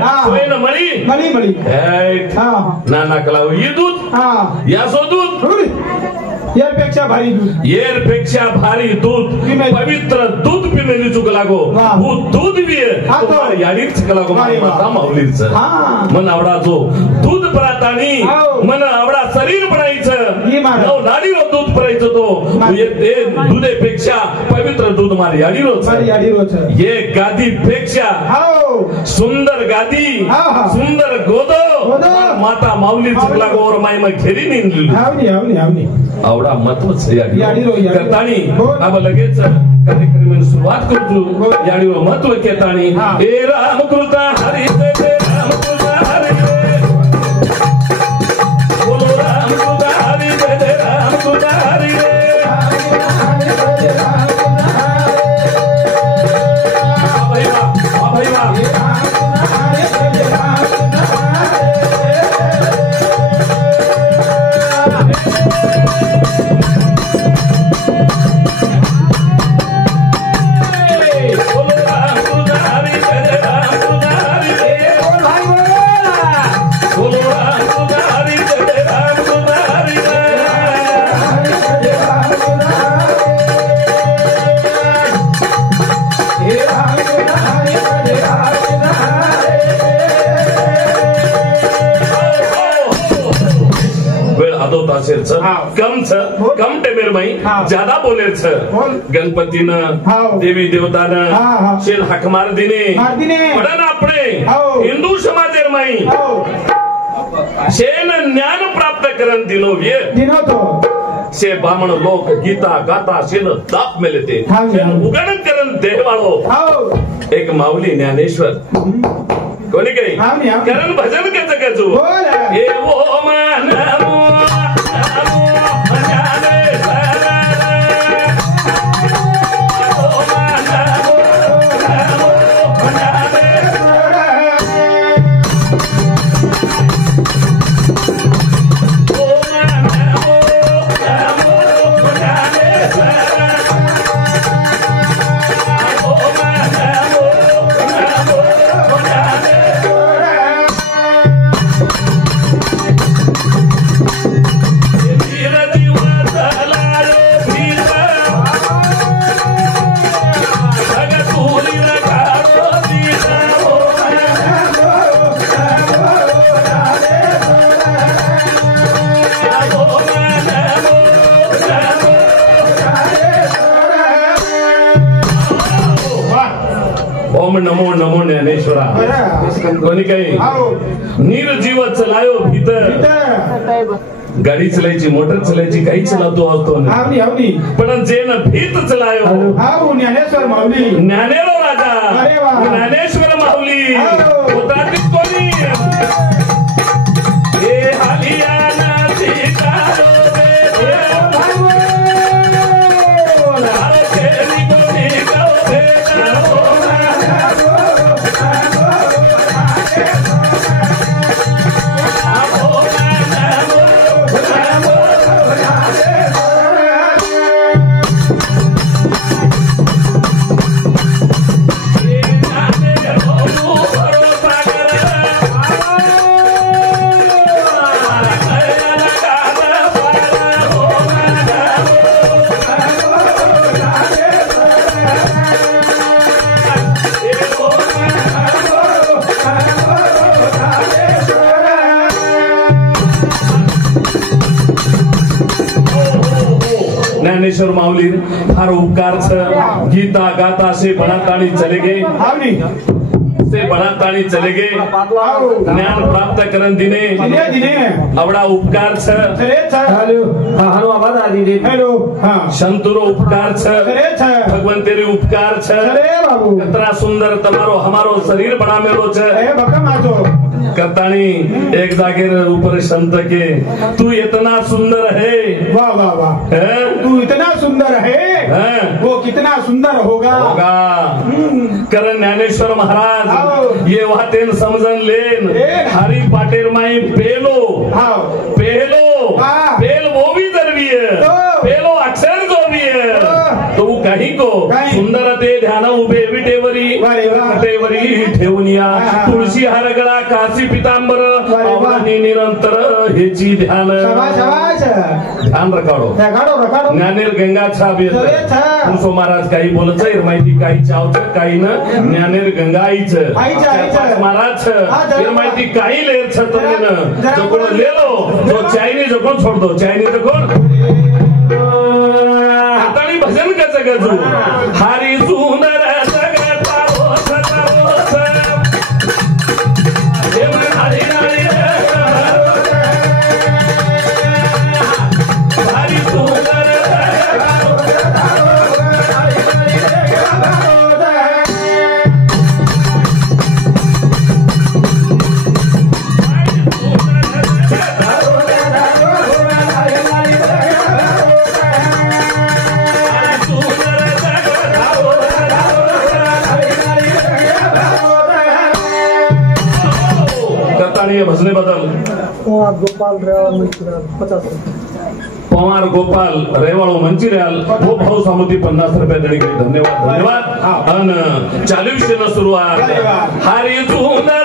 सोयन मळी मळी मळी ना नाकला ही दूध या सो दूध यापेक्षा भारी दूध येरपेक्षा भारी दूध पवित्र दूध पिमेली चुक लागो दूध बी याडीच चुक लागो माता माऊलीच मन आवडा जो दूध परातानी मन आवडा शरीर बनायचं नाडी दूध परायचं तो ते दुधेपेक्षा पवित्र दूध मारी याडी रोज ये गादी पेक्षा सुंदर गादी सुंदर गोदो माता माऊली चुक लागो और माई मग घेरी निघली आवडा महत्वच करतानी अब लगेच कार्यक्रम सुरुवात करतो याडीवर महत्व केतानी हे रामकृता हरी ते रामकृता हरी बोलो रामकृता हरी ते रामकृता हरी कम टेमेर माई ज्यादा बोले गणपतीनं देवी देवतानं शेल हाक मार दिने पण आपणे हिंदू समाजेर माई शेन ज्ञान प्राप्त करन दिनो शे बामण लोक गीता गाता शेन दाप मेलते उगण करन देहवाळो एक माऊली ज्ञानेश्वर कोणी काही करण भजन कच कचू हे ओ मान नमो नमो ज्ञानेश्वरा कोणी काही निर्जीव चलायो भीतर गाडी चलायची मोटर चलायची काही चलावतो असतो पण जे न भीत चलायो ज्ञानेश्वर माऊली ज्ञानेरो राजा ज्ञानेश्वर माऊली होता कोणी हे हरियाणा ज्ञानेश्वर माऊली फार उपकार गीता गाता से बनातानी चले गए से बनातानी चले गए ज्ञान प्राप्त करन दिने आवडा उपकार संतुरो उपकार भगवंतेरी उपकार कितना सुंदर तमारो हमारो शरीर बना मेलो करतानी एक जागेर ऊपर संत के तू इतना सुंदर है वाह वाह वाह तू इतना सुंदर है वो कितना सुंदर होगा करण ज्ञानेश्वर महाराज ये वातेन समजन लेन हरी पाटेर माई पेलो पेल वो भी जरूरी है पेलो अक्षर जो भी है तो कहीं को सुंदर ते ध्यान उभे विटेवरी वाटेवरी ठेवून या तुळशी हरगळा काशी पितांबर आवळणी निरंतर हेची ध्यान ध्यान रखाडो ज्ञानेर गंगा छाप येत तुळसो महाराज काही बोलत माहिती काही चावच काही न ज्ञानेर गंगा आईच महाराज माहिती काही लेर छत्र जकोण लेलो तो चायनी जकोण छोड़ दो चायनी जकोण हाताळी भजन कच गजू हरी सुंदर भजने बदल पवार गोपाल रेवाळो मंचिर्याल वो भाऊ सामुती 50 रुपये देणी धन्यवाद धन्यवाद अन चालू विषय सुरुवात हरी सुंदर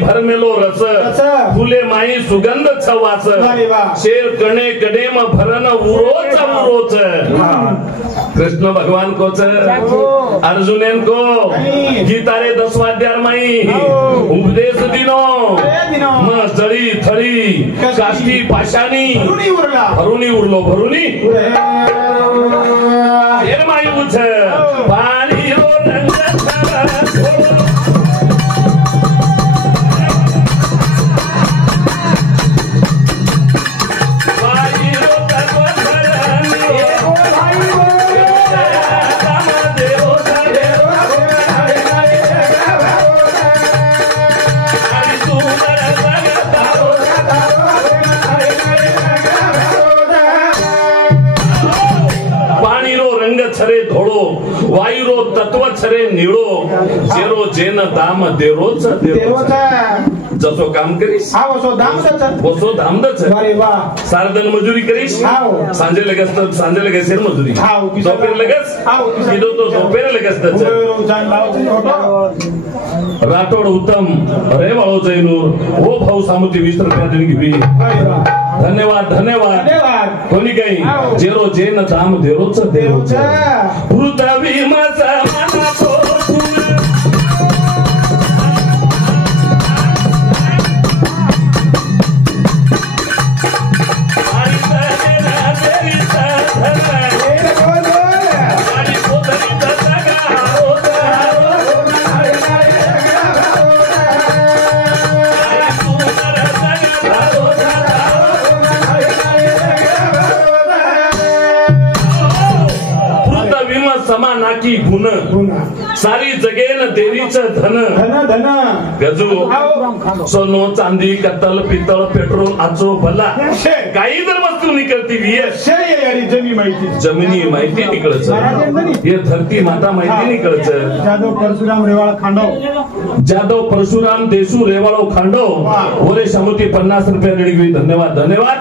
भरमेलो रस फुले माई सुगंध छवाच शेर कणे कडेम भरन उरोच उरोच कृष्ण भगवान कोच अर्जुनेन को गीतारे 10 वाद्यार माई उपदेश दिनो म जळी थळी काष्टी पाशानी भरुनी उरलो भरुनी शेर माई उछ पाणी रो रंग छरे धोळो वायुरो तत्व छरे निळो जेरो जेन दाम देरोच देरोच जसो काम करीस वसो दामदच अरे वाह सारदन मजुरी करीस सांजे लगस मजुरी दोपेर लगस किदो तो दोपेर लगस राठोड उत्तम रेवाळो जैनूर वो भाऊ सामुती 20 रुपया देणी घेवी धन्यवाद धन्यवाद कोणी काही जेरो जेन दाम देरोच देरोच पृथ्वी माझा मनातो समानाकी गुण सारी जगेन देवीचं धन धन गजू सोनो चांदी कत्तल पितळ पेट्रोल आचो भला काही जर वस्तू निकलती जमिनी माहिती निकळच हे धरती माता माहिती निकळच जादव परशुराम देशू रेवाळो खांडव ओरे शमुती 50 रुपये देणी धन्यवाद धन्यवाद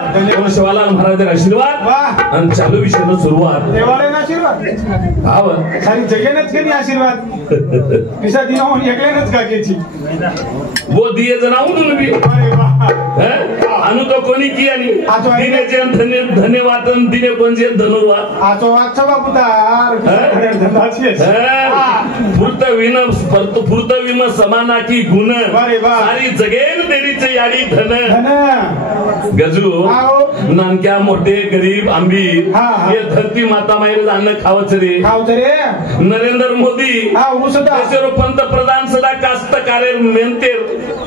शिवालाल महाराज आशीर्वाद आणि चालू विषय सुरुवात देवाळेना आशीर्वाद सारी जगेनच कधी आशीर्वाद किसा दिना होऊन एकल्यानच का केची वो दिए जनावून भी अनु तो कोणी की आणि दिने जे धन्यवाद दिने कोणजे धन्यवाद आचो वाचा बापुदार फुर्तविम समानाकी गुण सारी जगेन देवीचे याडी धन गजू नानक्या मोठे गरीब आंबीर हे धरती माता माहेर अन्न खावच रे नरेंद्र मोदी पंतप्रधान सदा कास्तकारेर मेहनतेर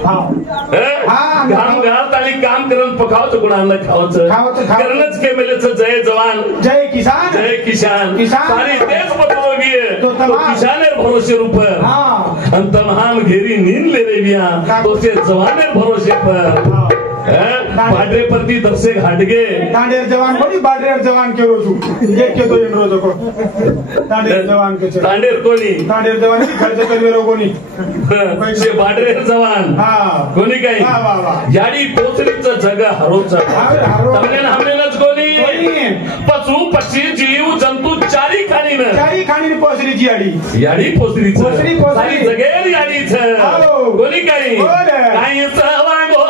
घाम घालत आणि काम करून पकावचं कोणाला खावचं करणच केमेलेचं जय जवान जय किसान जय किसान सारी तेच बतलोगी तो किसानेर भरोसे रूप आणि तमाम घेरी नींद ले रेविया तो से जवानेर भरोसे पर बाडरे परती दरसे घाटगे तांडेर जवान कोणी बाडरेर जवान के रोजू एक के तो इन रोजो को तांडेर जवान के तांडेर कोणी तांडेर जवान खर्च करवेरो कोणी से बाडरेर जवान कोणी काही याडी टोचरीचं जग हरोचं हमनेच कोणी पशु पक्षी जीव जंतू चारी खाणीन पोसरीची याडी पोसरीचं सारी जगेर याडीच कोणी काही काही सवांगो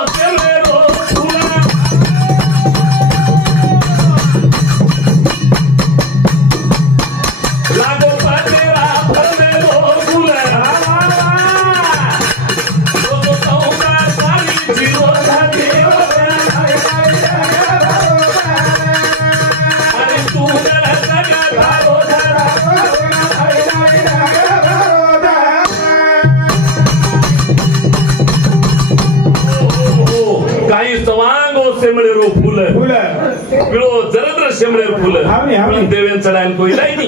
देवेन चढायला कोई नाही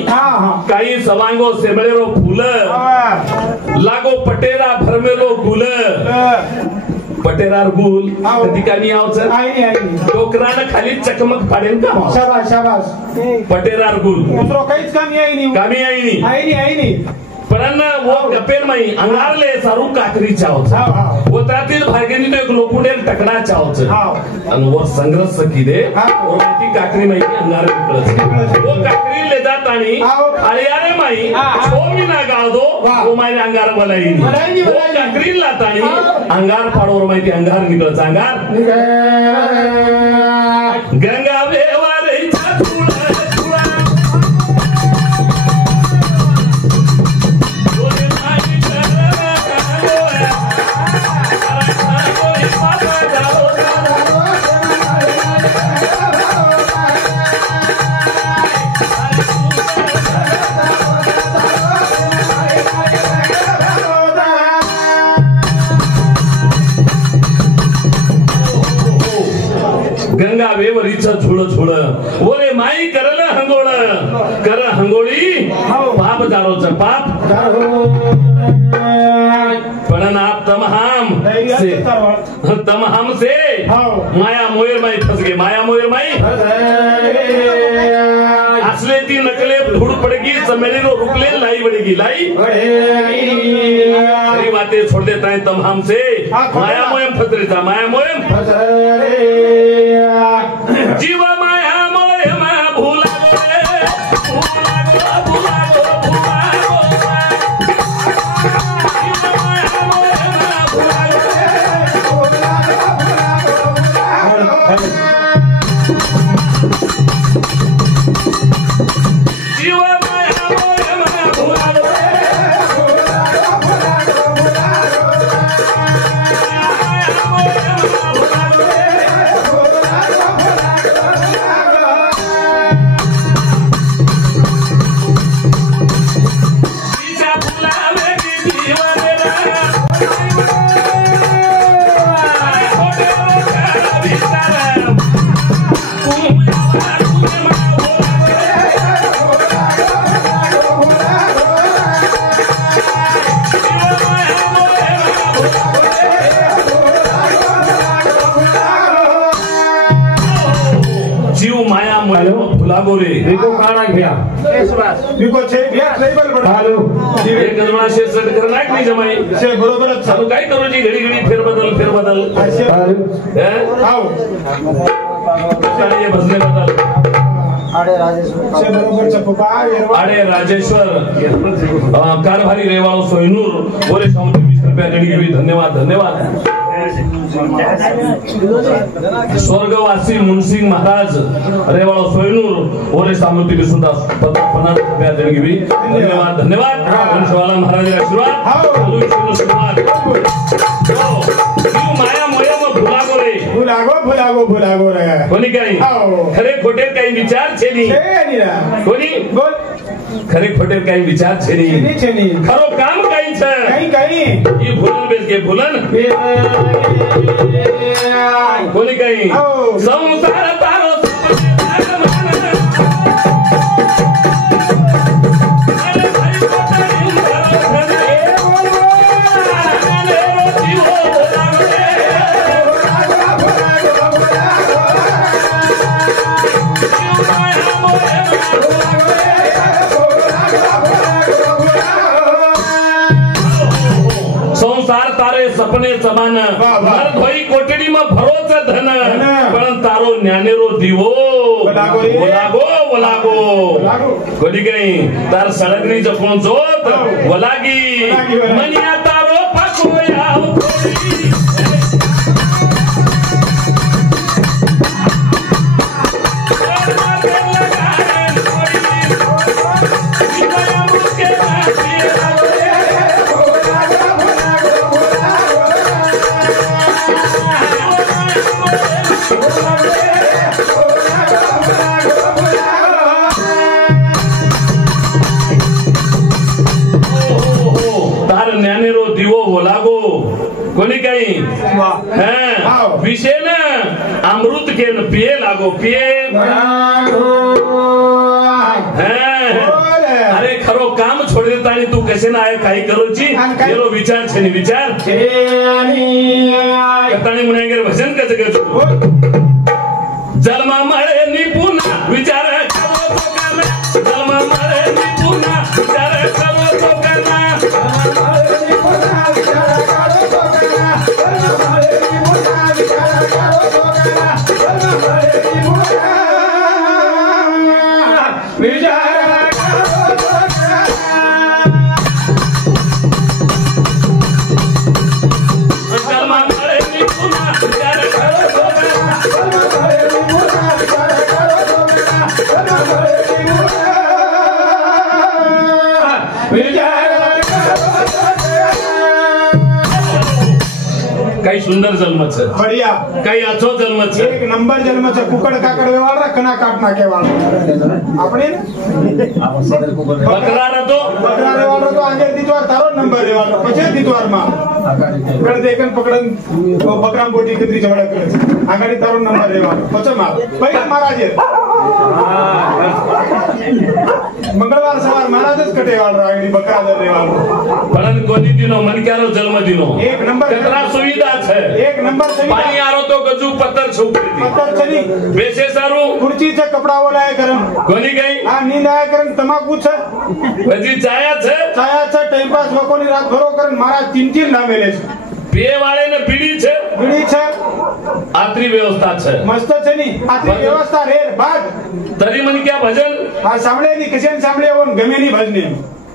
काही सवांगो सेमळेरो फुलं लागो पटेरा भरमेलो गुल पटेरार गुल ठिकाणी यावचं डोकरानं खाली चकमक पाडेन का शाबास शाबास पटेरार गुल दुसरं काहीच कामी आई पण वो कपेर माई अंगारले सारू काकरी चावच वो त्यातील भागेनी तो एक लोकुडेल टकड़ा चावच आणि वो संग्रस किदे वो ती काकरी माई अंगार निकळच वो काकरी ले जात आणि आळ्यारे माई छोमी ना गावदो वो माई अंगार बलाई वो काकरी लातानी अंगार फाडोर माई ती अंगार निकळच अंगार गंगा वेवारेचा तुळा गंगा वेवरीचं झुळ झुळ ओरे माई करल हंगोळ कर हंगोळी पाप दारोचं पाप पण आप तमहाम से माया मोयर माई फस गे माया मोयर माई असले ती नकले धूड़ पड़ेगी चमेली रो रुकले लाई बढ़ेगी लाई बातें छोड़ देता है तमहाम से माया मोयम फतरेता माया मोयम जीवा माया मोयम भूला बोले देखो काना भैया देखो छे भैया लेबल बढ़ा हेलो एक गजमा से सेट करना नहीं जमाई से बरोबर चालू काय करू जी घडी घडी फेर बदल हैं आओ चलिए भजने बदल आडे राजेश्वर से बरोबर चपका आडे राजेश्वर कारभारी रेवाळो सोयनूर ओरे 20 रुपया देणी हुई धन्यवाद स्वर्गवासी मुनसिंग महाराज रेवाड़ो सोयनूर ओरे सामूती भी सुधा 50 रुपया देणगी धन्यवाद वंशवाला महाराज आशीर्वाद माया मोयम भुलागो रे कोणी काही खरे खोटे काही विचार छेनी कोणी बोल खरे खोटे काही विचार छे छेनी खरो काम काही छे काही ये भूलन बेस के भूलन कोणी काही संसार तारो सपने समान धोई कोठडी में भरोच धन पण तारो ज्ञानेरो दीवो वलागो कोणी काही तार सळगणी जपून जोत वलागी मनिया तारो पाकोया कोणी काही विषय न अमृत के न पिए लागो पिए अरे खरो काम छोड़ देता आणि तू कसे ना आहे काही करोची गेलो विचार छे नि विचार कताणी मुनेगर भजन कसे करतो जन्म मळे निपुणा विचार करो तो काना जन्म मळे निपुणा विचार करो तो काना काही सुंदर जन्मच बढ़िया काही अच्छो जन्मच एक नंबर जन्मच कुकड़ काकड़ वेवाड़ा कना काट नाके वाला अपने बकरा रतो आगे दितवार तारो नंबर वेवाड़ा पछे दितवार मा गड देखन पकडन बकरा बोटी कतरी जवळ करे आगाडी तारो नंबर वेवाड़ा पछे मा पहिला महाराज मंगळवार सवार महाराजच कटेवाळ रागडी बकरा देवाळ परन कोनी दिनो मनक्यारो जन्म दिनो एक नंबर कतरा सुविधा छे एक नंबर सुविधा पानी आरो तो गजू पत्थर छोकरी पत्थर चली बेसे सारू खुर्ची छे कपड़ा ओलाय करन कोनी गई आ नींद आया करन तमाकू छे बजी छाया छे टाइम पास लोकोनी रात भरो करन महाराज तीन नामेले छे पिए वाले ने बीड़ी छे आत्री व्यवस्था छे मस्त छे नी आत्री व्यवस्था रे बाद तरी मन क्या भजन आ सामळे नी कशेन सामळे ओन गमे नी भजने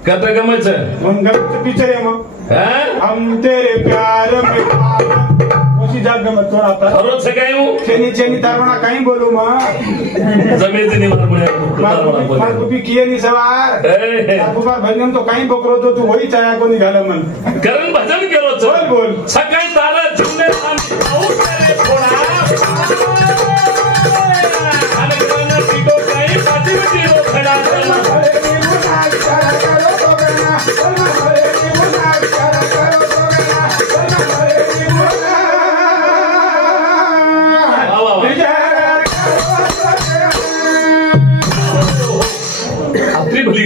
कत गमे छे ओन गमे पिक्चर है हम तेरे प्यार में ओसी जाग गमे तोरा खरो छे काई छेनी तारवणा काई बोलू मा जमेती नी मार मुळे तारवणा बोल मार कुपी किए नी सवार कुपार भजन तो काई बकरो तो तू होई चाया कोनी घाल मन करण भजन केलो छे बोल सकाळी तारा जीवने आऊ तेरे थोडा आणि कोण सीटो काई पाठी रो खडा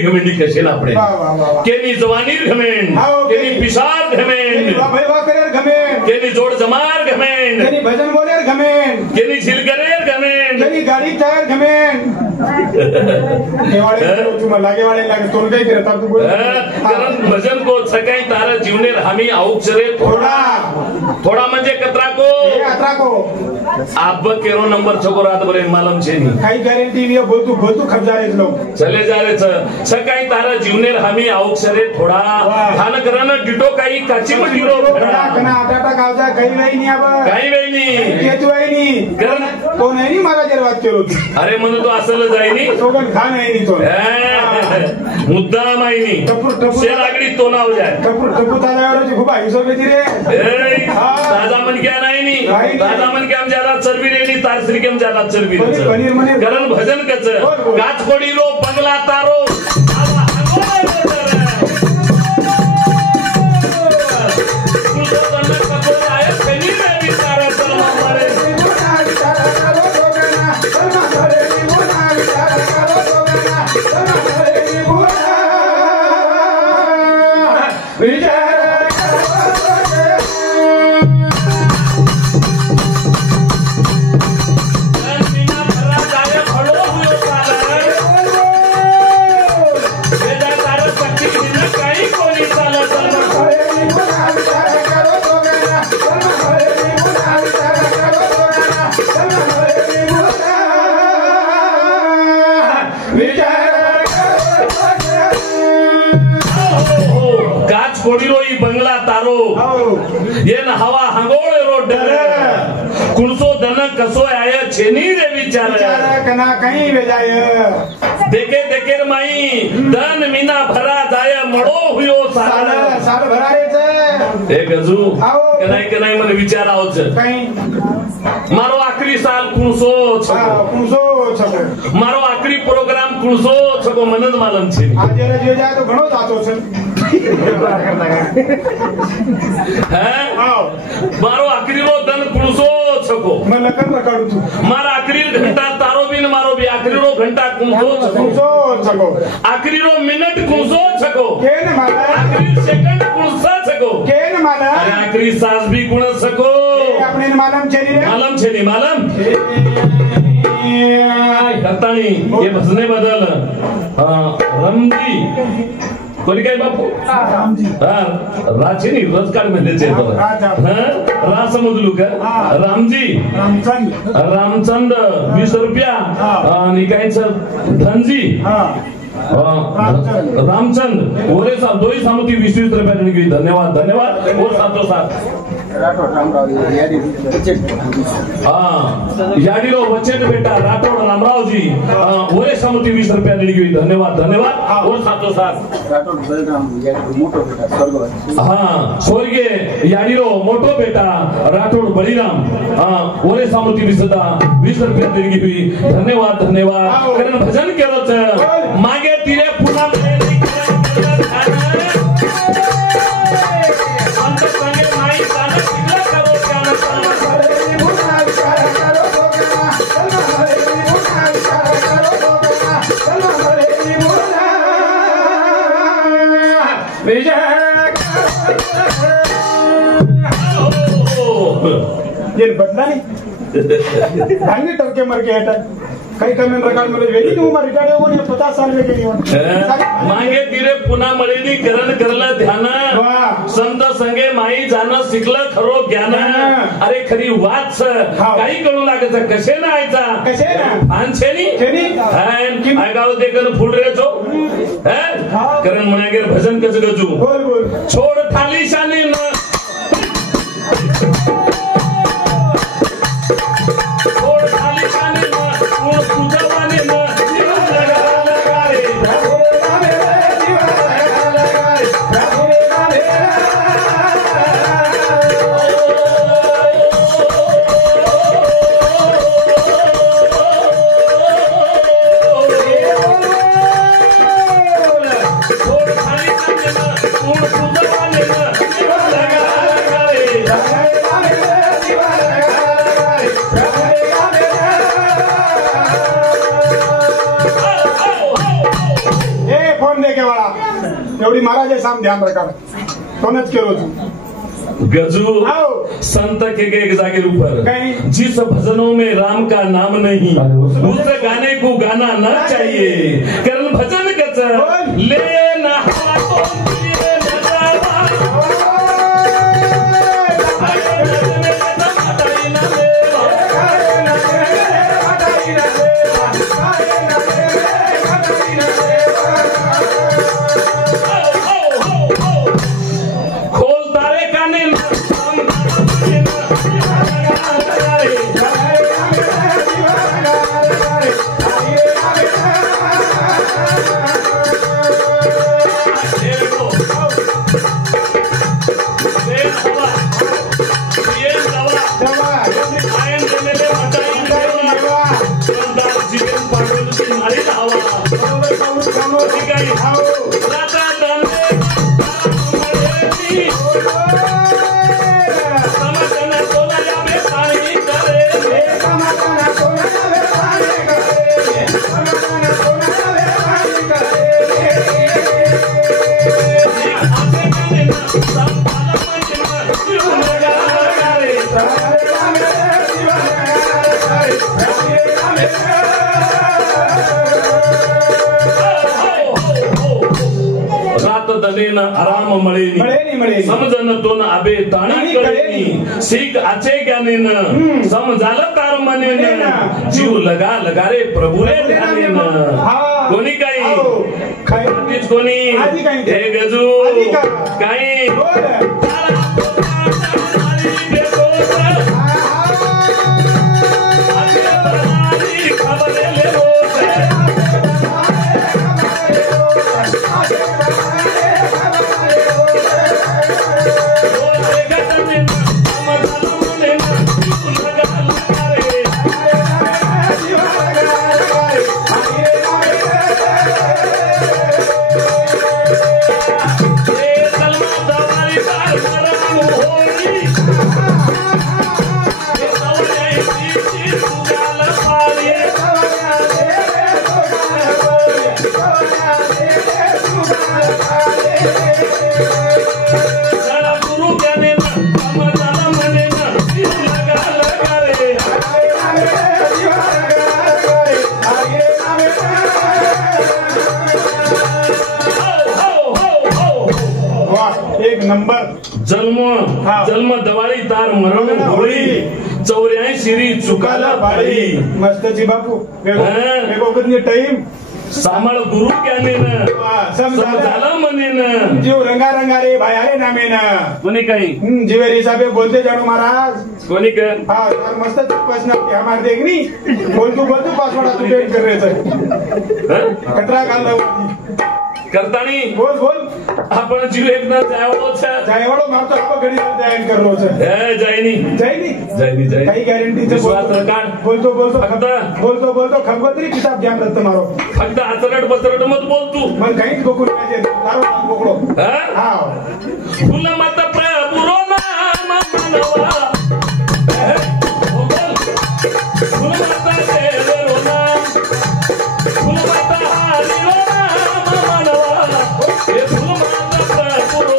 घमेंडी कशे ना आपणे केनी जवानीर घमेंड केनी पिसार घमेंड केनी जोड जमार घमेंड केनी भजन बोलेर घमेंड केनी झिलकरेर घमेंड केनी गाडी टायर घमेंड केवाळे तुम लागे वाले लागे तोन काय करता तू बोल कारण भजन को सकाळी तारा जीवनेर हामी अवक्षरे थोडा म्हणजे कतरा को आप केरो नंबर छको रात भरे मालूम छे नी काही गॅरंटी वी बोलतू खजारे लोग चले जा रे सकाळी तारा जीवनेर हामी अवक्षरे थोडा थान करन डिटो काही काची मटिरो कना आटाटा गावजा काही वेई नी अब काही वेई नी केत वेई नी कारण कोण आहे नी मला जर वाद केलो अरे म्हणून तो असलं जाई नी सोगन खान आहे नी तो मुद्दा नाही नी से लागडी तो ना हो जाय टपू ताजावरची खूप हिशोब घेती रे दादा मन क्या नाही नी दादा मन क्या ज्यादा चरबी रे नी तार श्री केम ज्यादा चरबी रे कारण भजन कच गाच कोडी रो बंगला तारो काच कोडीरो ई बंगला तारो येन हवा हंगोळ रोड कुणसो दन कसो आय छेनी रे विचार कना कहीं वे जाय देखे देखे माई दन मीना भरा जाय मडो हुयो साल भरा रे छे ए गजू कनाई મને વિચાર આવો છે કઈ મારો આખરી સાલ કુણસો છકો મારો આખરી પ્રોગ્રામ કુણસો છકો મને જ માલમ છે આજે જે જાય તો ઘણો જાતો છે હે મારો આખરી રો દન કુણસો છકો मैं लखन रकाडू છું મારા આખરી ઘંટા તારો બી ને મારો બી આખરી રો ઘંટા કુણસો છકો આખરી રો મિનિટ કુણસો છકો કેને માલા આખરી સેકન્ડ કુણસો છકો કેને માલા અરે આખરી સાસ બી કુણ છકો આપણે માલમ છે ની मालम करतानी ये भजने बदल रमजी कोणी काय बापू राजी रजकाड म्हणजे रा समजलू का रामजी रामचंद 20 रुपया आणि कायचं धनजी रामचंद ओरे साहब दोही सामुती 20 रुपया की धन्यवाद धन्यवाद और सातो साथ याडीलो वचन बेटा राठोड रामरावजी ओरे सामुती 20 रुपया की धन्यवाद धन्यवाद और सातो साथ राठोड बलराम मोटो बेटा स्वर्गवासी स्वर्गीय याडीलो मोटो बेटा राठोड बळीराम ओरे सामुती 20 रुपया की धन्यवाद धन्यवाद कारण भजन केलं मागे तिरे पुन्हा ये बदला नहीं भांगे टक्के मर के हटा कई कमी प्रकार में वेली तू मर रिटायर हो गई 50 साल में गेली मागे तिरे पुन्हा मळेली करण करला ध्यान संत संगे माई जाणं शिकलं खरो ज्ञान अरे खरी वाच काही कळू लागत कसे ना आयचा कसे ना आनछेनी आय गाव देखन फुल रे जो करण म्हणागेर भजन कस गजू बोल बोल छोड थाली शानी न एवढी महाराज साम ध्यान रखा कोणच केलो तू गजू संत के एक जागे ऊपर जिस भजनों में राम का नाम नहीं उस गाने को गाना न चाहिए कारण भजन कच लेना आराम मळेनी समजन तोन आबे ताणी कळेनी सीख आचे ज्ञानेन समजाल तार मनेन जीव लगा लगा रे प्रभु रे ध्यानेन कोणी काही काही कोणी आधी काही हे गजू आधी का काही नंबर जन्म दवाळी तार मरण होळी 84 चुकाला बाळी मस्तची बापू टाइम सांभाळ गुरु ज्ञानेन समजाला म्हणेन जीव रंगा रंगा रे भाया रे नामेन कोणी काही जीवे हिसाबे बोलते जाणू महाराज कोणी काय मस्त प्रश्न हमारे देखनी बोलतू पासवर्ड तू डेट कर रहे कटरा घाल करतानी बोल बोल आपण जीव एक ना जायवाडो मारतो आपण घडी तयार करलो हे जायनी काही गॅरंटी बोलतो खबरी किताब ज्ञान रत्त मारो फक्त आचरट बसरट मत बोल तू मग काहीच बघून पकडो फुलं माता प्रभू रो नाम मानवा फुलं माता देव रो नाम फुलं माता हरी रो नाम मानवा हे फुलं माता प्रभू रो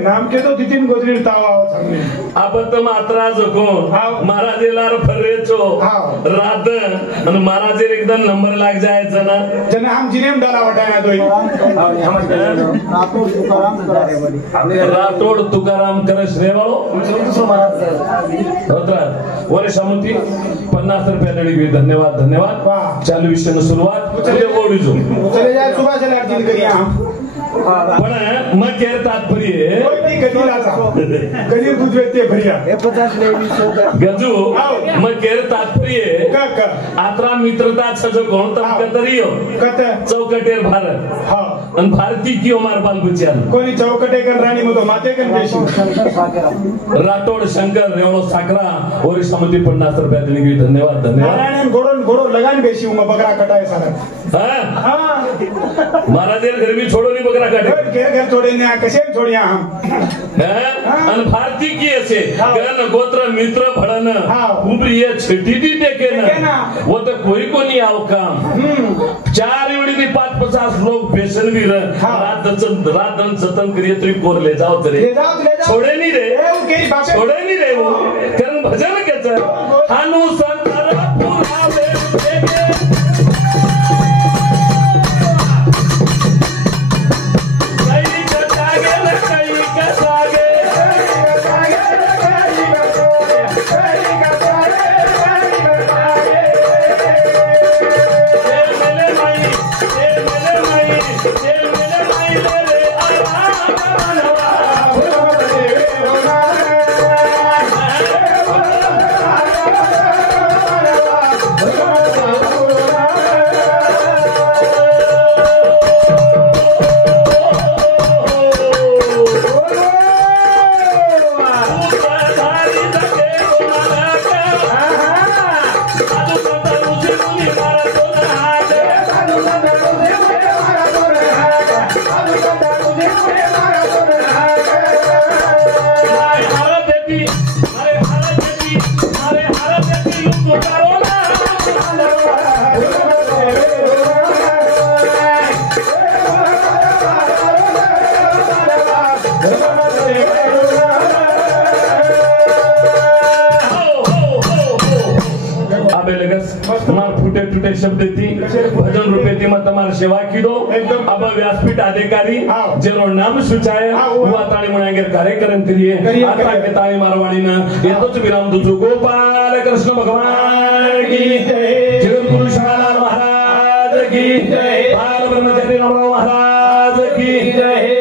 नाम के तो तितीन गोदरी आपण तर मात्रा जको महाराजेला फरेचो रात आणि महाराजे एकदम नंबर लाग जायचं ना जन हम जिनेम डाला वटाया राठोड तुकाराम करश रेवाळो होता वर्षामुती 50 रुपया देणी धन्यवाद चालू विषय सुरुवात ओढीजो चले जाय सुभाष लाडकी करिया पण मग केर तात्पर्य कधी गुजराती भरिया गजू मग केर तात्पर्य आत्रा मित्रता जो कोणता कतरियो चौकटेर भारत आणि भारती किंवा मारपान गुच्यान कोणी चौकटेकर राणी मधो मातेकन देशी राठोड शंकर रेवळो साखरा ओरिसामध्ये 50 रुपया देणी धन्यवाद घोडो लगान बेशी उमा बकरा कटाय सारा महाराज घर में छोड़ो नहीं बकरा काटे घर छोड़े ना कसे छोड़िया हम भारती की ऐसे गण गोत्र मित्र भड़न ऊपरी ये छठी दी देखे ना वो तो कोई को नहीं आओ काम 4 इवड़ी भी 5-50 लोग बेसन भी रात दन जतन करिए तो कोर ले जाओ तेरे छोड़े नहीं रे वो करण भजन के हानु संतर पुरावे शब्द थी भजन रूपे थी मत तुम्हारी सेवा की दो अब व्यासपीठ अधिकारी जेरो नाम सुचाया हुआ ताली मुनांगेर कार्यक्रम करिए आता के ताली मारवाणी ना ये तो विराम तुझो गोपाल कृष्ण भगवान की जय जगतगुरु शालाल महाराज की जय बाल ब्रह्मचारी रामराव महाराज की जय।